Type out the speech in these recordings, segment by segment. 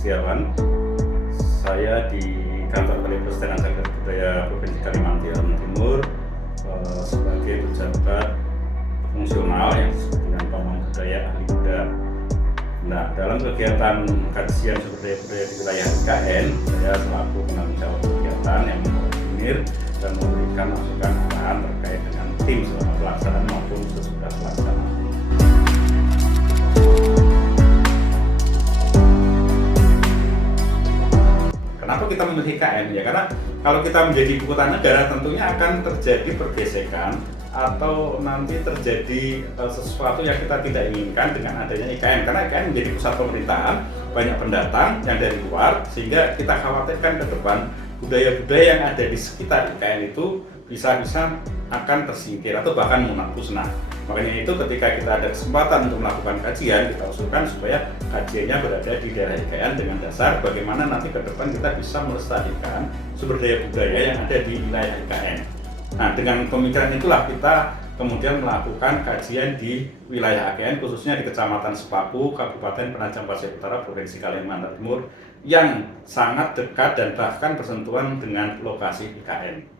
Setiawan. Saya di Kantor Balai Pelestarian Cagar Budaya Provinsi Kalimantan Timur sebagai pejabat fungsional yang disebut dengan pamong budaya ahli Buddha. Nah, dalam kegiatan kajian sumber daya budaya di wilayah IKN, saya selaku penanggung jawab kegiatan yang mengkoordinir dan memberikan masukan arahan terkait dengan tim selama pelaksanaan maupun sesudah pelaksanaan. Kenapa kita memilih IKN? Ya karena kalau kita menjadi ibu kota negara tentunya akan terjadi pergesekan atau nanti terjadi sesuatu yang kita tidak inginkan dengan adanya IKN, karena IKN menjadi pusat pemerintahan, banyak pendatang yang dari luar, sehingga kita khawatirkan ke depan budaya-budaya yang ada di sekitar IKN itu bisa-bisa akan tersingkir atau bahkan musnah. Makanya itu ketika kita ada kesempatan untuk melakukan kajian, kita usulkan supaya kajiannya berada di daerah IKN dengan dasar bagaimana nanti ke depan kita bisa melestarikan sumber daya budaya yang ada di wilayah IKN. Nah, dengan pemikiran itulah kita kemudian melakukan kajian di wilayah IKN, khususnya di Kecamatan Sepaku, Kabupaten Penajam Pasir Utara, Provinsi Kalimantan Timur, yang sangat dekat dan bahkan bersentuhan dengan lokasi IKN.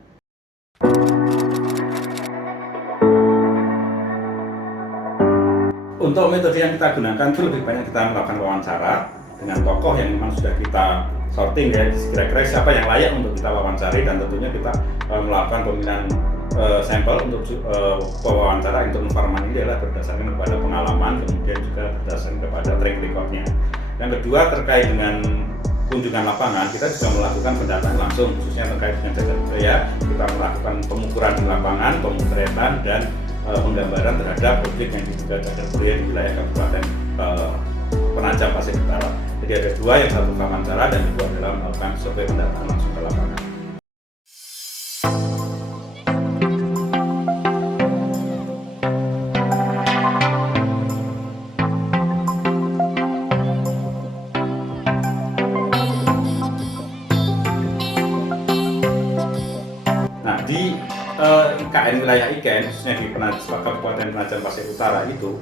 Untuk metode yang kita gunakan itu lebih banyak kita melakukan wawancara dengan tokoh yang memang sudah kita sorting ya, kira-kira siapa yang layak untuk kita wawancari, dan tentunya kita melakukan pemilihan sampel untuk wawancara Intern Farman ini adalah berdasarkan kepada pengalaman, kemudian juga berdasarkan kepada track recordnya. Yang kedua terkait dengan kunjungan lapangan, kita juga melakukan pendataan langsung khususnya terkait dengan cagar budaya. Kita melakukan pengukuran di lapangan, pemotretan dan penggambaran terhadap objek yang diduga cagar budaya di wilayah Kabupaten Penajam Pasir Utara. Jadi ada dua, yang satu wawancara dan kedua adalah melakukan survei pendataan langsung ke lapangan. Nah, di IKN wilayah IKN khususnya di Kabupaten Penajam Pasir Utara itu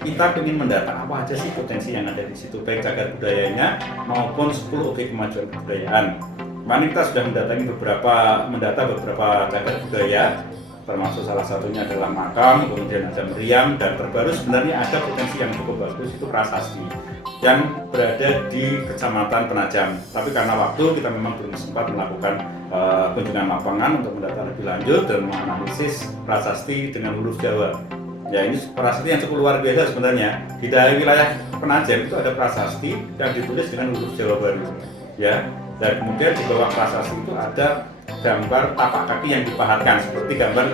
kita ingin mendata apa aja sih potensi yang ada di situ, baik cagar budayanya maupun 10 objek kemajuan kebudayaan. Kemarin kita sudah mendata beberapa cagar budaya, termasuk salah satunya adalah makam, kemudian ada meriam, dan terbaru sebenarnya ada potensi yang cukup bagus, itu prasasti yang berada di Kecamatan Penajam. Tapi karena waktu kita memang belum sempat melakukan kunjungan lapangan untuk mendata lebih lanjut dan menganalisis prasasti dengan huruf Jawa. Ya, ini prasasti yang cukup luar biasa sebenarnya. Di daerah wilayah Penajam itu ada prasasti yang ditulis dengan huruf Jawa baru. Ya, dan kemudian di bawah prasasti itu ada gambar tapak kaki yang dipahatkan seperti gambar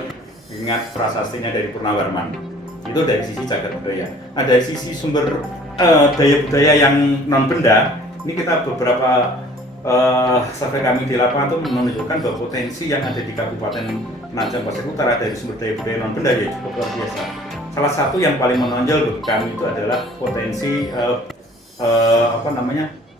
ingat prasastinya dari Purnawarman. Itu dari sisi cagar budaya. Nah, dari sisi sumber daya budaya yang non benda, ini kita beberapa survei kami di lapangan itu menunjukkan bahwa potensi yang ada di Kabupaten Penajam Pasir Utara dari sumber daya budaya non benda ya cukup luar biasa. Salah satu yang paling menonjol bagi kami itu adalah potensi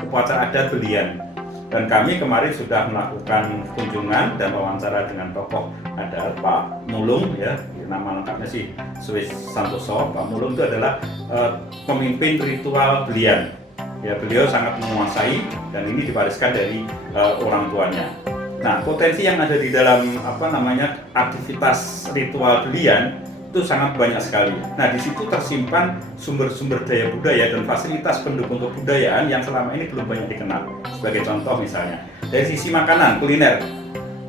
upacara adat Belian. Dan kami kemarin sudah melakukan kunjungan dan wawancara dengan tokoh adat Pak Mulung, ya, nama lengkapnya sih Swiss Santoso. Pak Mulung itu adalah pemimpin ritual Belian. Ya, beliau sangat menguasai dan ini diwariskan dari orang tuanya. Nah, potensi yang ada di dalam aktivitas ritual Belian itu sangat banyak sekali. Nah, di situ tersimpan sumber-sumber daya budaya dan fasilitas pendukung kebudayaan yang selama ini belum banyak dikenal. Sebagai contoh misalnya, dari sisi makanan, kuliner.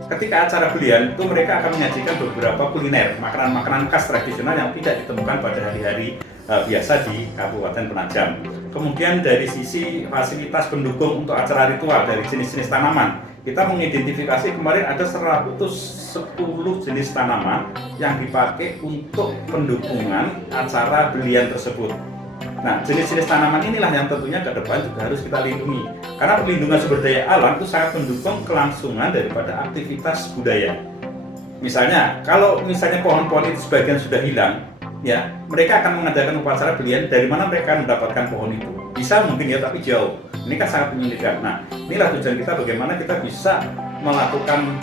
Ketika acara Belian itu mereka akan menyajikan beberapa kuliner, makanan-makanan khas tradisional yang tidak ditemukan pada hari-hari biasa di Kabupaten Penajam. Kemudian dari sisi fasilitas pendukung untuk acara ritual dari jenis-jenis tanaman, kita mengidentifikasi kemarin ada 110 jenis tanaman yang dipakai untuk pendukungan acara Belian tersebut. Nah, jenis-jenis tanaman inilah yang tentunya ke depan juga harus kita lindungi, karena perlindungan sumber daya alam itu sangat mendukung kelangsungan daripada aktivitas budaya. Misalnya, kalau pohon-pohon itu sebagian sudah hilang, ya, mereka akan mengadakan upacara Belian. Dari mana mereka mendapatkan pohon itu? Bisa mungkin ya, tapi jauh. Ini kan sangat menyulitkan. Nah, inilah tujuan kita, bagaimana kita bisa melakukan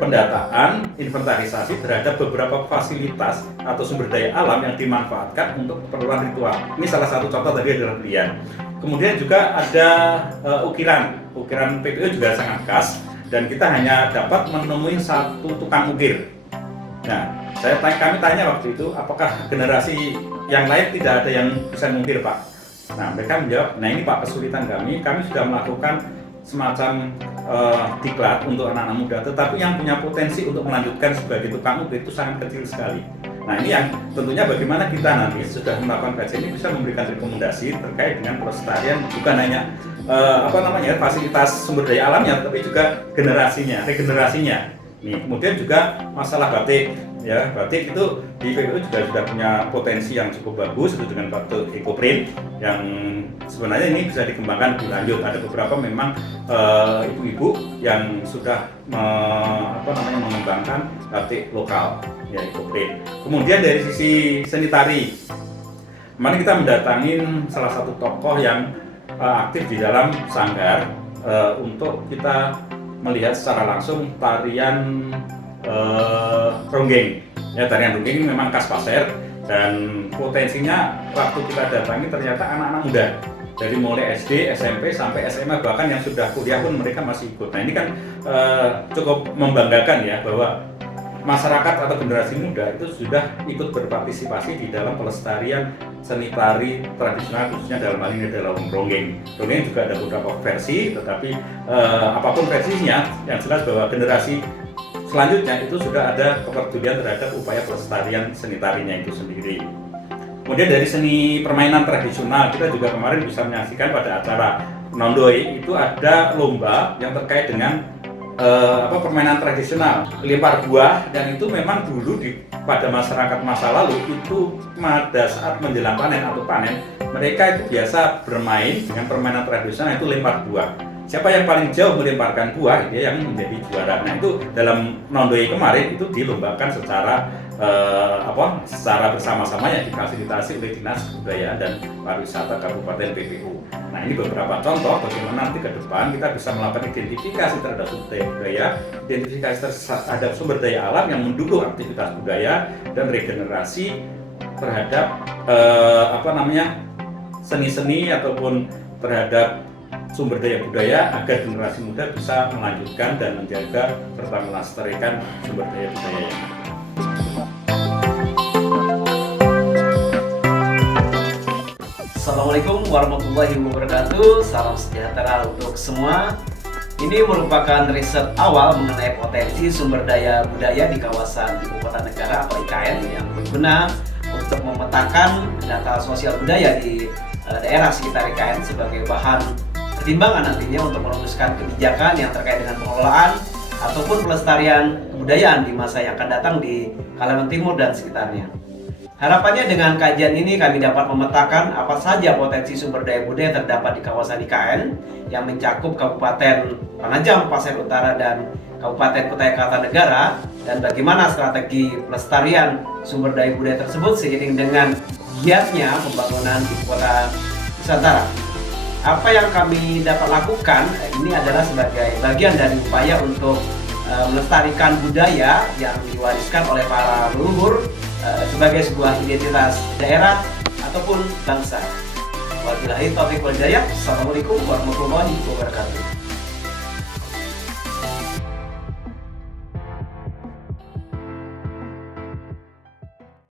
pendataan, inventarisasi terhadap beberapa fasilitas atau sumber daya alam yang dimanfaatkan untuk keperluan ritual. Ini salah satu contoh tadi adalah belian. Kemudian juga ada ukiran PPU juga sangat khas, dan kita hanya dapat menemui satu tukang ukir. Nah, kami tanya waktu itu, apakah generasi yang lain tidak ada yang bisa mengukir, Pak? Nah, mereka menjawab, nah ini Pak kesulitan kami sudah melakukan semacam diklat untuk anak-anak muda, tetapi yang punya potensi untuk melanjutkan sebagai tukang ukir itu sangat kecil sekali. Nah, ini yang tentunya bagaimana kita nanti sudah melakukan kajian ini bisa memberikan rekomendasi terkait dengan pelestarian bukan hanya fasilitas sumber daya alamnya, tapi juga regenerasinya. Nih, kemudian juga masalah batik, ya, batik itu di PPU juga sudah punya potensi yang cukup bagus itu dengan batik ekoprint yang sebenarnya ini bisa dikembangkan lebih lanjut. Ada beberapa memang ibu-ibu yang sudah mengembangkan batik lokal, ya, ekoprint. Kemudian dari sisi seni tari, kemarin kita mendatangin salah satu tokoh yang aktif di dalam sanggar untuk kita melihat secara langsung tarian ronggeng. Ya, tarian ronggeng ini memang khas Pasir, dan potensinya waktu kita datangi ternyata anak-anak muda dari mulai SD, SMP sampai SMA, bahkan yang sudah kuliah pun mereka masih ikut. Nah, ini kan cukup membanggakan ya, bahwa masyarakat atau generasi muda itu sudah ikut berpartisipasi di dalam pelestarian seni tari tradisional, khususnya dalam hal ini adalah ronggeng. Ronggeng juga ada beberapa versi, tetapi apapun versinya, yang jelas bahwa generasi selanjutnya itu sudah ada kepedulian terhadap upaya pelestarian seni tarinya itu sendiri. Kemudian dari seni permainan tradisional, kita juga kemarin bisa menyaksikan pada acara Nondoi itu ada lomba yang terkait dengan permainan tradisional, lempar buah, dan itu memang dulu pada masyarakat masa lalu itu pada saat menjelang panen atau panen, mereka itu biasa bermain dengan permainan tradisional itu lempar buah. Siapa yang paling jauh melemparkan buah, dia yang menjadi juara. Nah, itu dalam Nondoi kemarin itu dilombakan secara bersama-sama yang difasilitasi oleh Dinas Kebudayaan dan Pariwisata Kabupaten PPU. Nah, ini beberapa contoh bagaimana nanti ke depan kita bisa melakukan identifikasi terhadap sumber daya budaya, identifikasi terhadap sumber daya alam yang mendukung aktivitas budaya, dan regenerasi terhadap seni-seni ataupun terhadap sumber daya budaya agar generasi muda bisa melanjutkan dan menjaga serta melestarikan sumber daya budaya yang ada. Assalamualaikum warahmatullahi wabarakatuh. Salam sejahtera untuk semua. Ini merupakan riset awal mengenai potensi sumber daya budaya di kawasan ibu kota negara atau IKN yang berguna untuk memetakan data sosial budaya di daerah sekitar IKN sebagai bahan pertimbangan nantinya untuk merumuskan kebijakan yang terkait dengan pengelolaan ataupun pelestarian kebudayaan di masa yang akan datang di Kalimantan Timur dan sekitarnya. Harapannya dengan kajian ini kami dapat memetakan apa saja potensi sumber daya budaya terdapat di kawasan IKN yang mencakup Kabupaten Penajam, Pasir Utara, dan Kabupaten Kutai Kartanegara, dan bagaimana strategi pelestarian sumber daya budaya tersebut seiring dengan giatnya pembangunan ibu kota Nusantara. Apa yang kami dapat lakukan ini adalah sebagai bagian dari upaya untuk melestarikan budaya yang diwariskan oleh para leluhur sebagai sebuah identitas daerah ataupun bangsa. Wabillahi taufiq wal hidayah. Assalamualaikum warahmatullahi wabarakatuh.